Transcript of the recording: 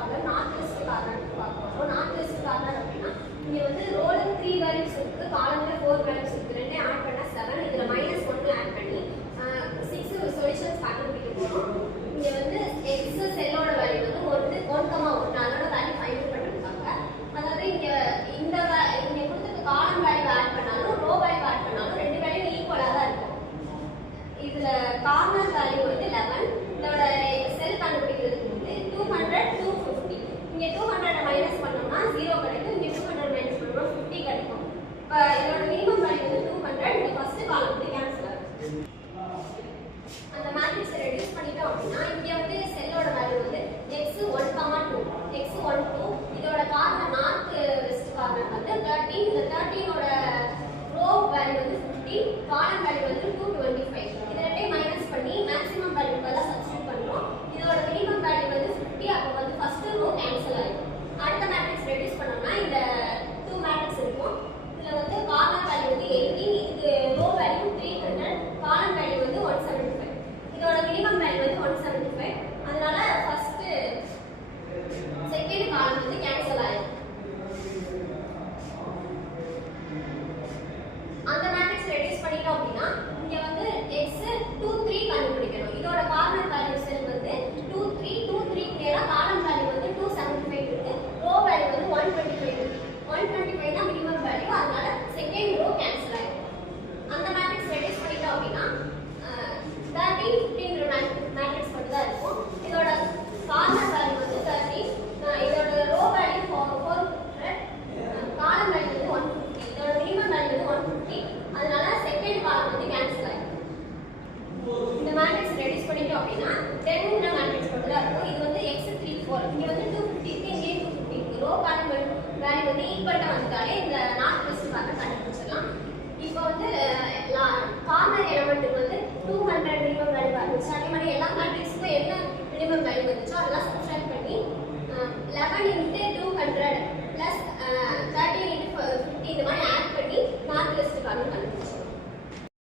Problem north west corner பார்க்குறோம். North west corner அப்படின்னா இங்கே வந்து ரோல 3 வேல்யூஸ் இருக்கு, காலம்ல 4 வேல்யூஸ் இருக்கு, ரெண்டே ஆட் பண்ணா 7, இதுல -1 ஆட் பண்ணி 6 சொல்யூஷன்ஸ் கண்டுபிடிக்க போறோம். இங்க வந்து x செல்லோட வேல்யூ வந்து 1,1 அதோட வேல்யூ ஃபைண்ட் பண்றதுக்காக, அதாவது இங்க இங்க கொடுத்த காலம் வேல்யூ ஆட் பண்ணாலும் ரோ வேல்யூ ஆட் பண்ணாலும் ரெண்டு வேல்யூ ஈக்குவலா தான் இருக்கும். இதுல கார்னர் வேல்யூ வந்து 11, இதோட செல் கண்டுபிடிக்கிறதுக்கு வந்து 200 250. இங்க 200 மைனஸ் பண்ணோம்னா 0 கிடைக்கும், இங்க 200 மைனஸ் பண்ணோம்னா 50 கிடைக்கும். இப்போ இதோட மினிமம் வேல்யூ வந்து 200, இந்த ஃபர்ஸ்ட் காலம் வந்து கேன்சல் ஆகும். அந்த மேட்ரிக்ஸை ரெடியூஸ் பண்ணிட்டோம் அப்படின்னா இங்க வந்து செல்லோட வேல்யூ வந்து x1,2 x12, இதோட கார்னர் நார்த் வெஸ்ட் கார்னர் வந்து 13, இந்த 13ஓட ரோ வேல்யூ வந்து 50, காலம் வேல்யூ வந்து 225. இது ரெண்டையும் மைனஸ் பண்ணி மேக்ஸிமம் வேல்யூ பதிலா சப்ஸ்டிட்யூட் பண்றோம். இதோட மினிமம் வேல்யூ வந்து 50, அப்போ வந்து ஃபர்ஸ்ட் ரோ கேன்சல் ஆயிடும். அடுத்த மேட்ரிக்ஸ் ரெடியூஸ் பண்ணோம்னா இந்த 2 மேட்ரிக்ஸ் இருக்கும். இதுல வந்து கார்னர் வேல்யூ வந்து 18, இதுக்கு ரோ வேல்யூ 300, காலம் வேல்யூ வந்து 175. இதோட மினிமம் வேல்யூ வந்து 175, அதனால ஃபர்ஸ்ட் செகண்ட் காலம் வந்து கேன்சல் ஆயிடும். அந்த மேட்ரிக்ஸ் ரெடியூஸ் பண்ணிட்டோம் அப்படின்னா இங்க வந்து x23 கண்டுபிடிக்கணும். இதோட கார்னர் வேல்யூ செல் வந்து 23 கிளியரா, காலம் வேல்யூ வந்து 275 இருக்கு, ரோ வேல்யூ வந்து 125 இருக்கு. 125 தான் மினிமம் வேல்யூ, அதனால செகண்ட் ரோ கேன்சல் ஆயிடும். அந்த மேட்ரிக்ஸ் ரெடியூஸ் பண்ணிட்டோம் அப்படின்னா 13 15 மேட்ரிக்ஸ் மட்டும் தான் இருக்கும். இதோட கார்னர் வேல்யூ வந்து 13, இதோட ரோ வேல்யூ 400, காலம் வேல்யூ வந்து 150, இதோட மினிமம் வேல்யூ வந்து 150, அதனால செகண்ட் காலம் வந்து கேன்சல் ஆயிடும். இந்த மேட்ரிக்ஸ் ரெடியூஸ் பண்ணிட்டோம் அப்படின்னா 10ங்கிற மேட்ரிக்ஸ் மட்டும் தான் இருக்கும். இது வந்து x34, இங்க வந்து 250 இருக்கு, இங்கே 250 இருக்கு. ரோ காலம் வேல்யூ வந்து ஈக்குவலா வந்துட்டாலே இந்த நார்த் வெஸ்ட் கார்னர் கண்டுபிடிச்சிடலாம். இப்போ வந்து கார்னர் எலிமெண்ட்டுக்கு வந்து 200 மினிமம் வேல்யூ வந்துச்சு. அதே மாதிரி எல்லா மேட்ரிக்ஸுக்கும் என்ன மினிமம் வேல்யூ வந்துச்சோ அதெல்லாம் சப்ஸ்ட்ராக்ட் பண்ணி 11 × 200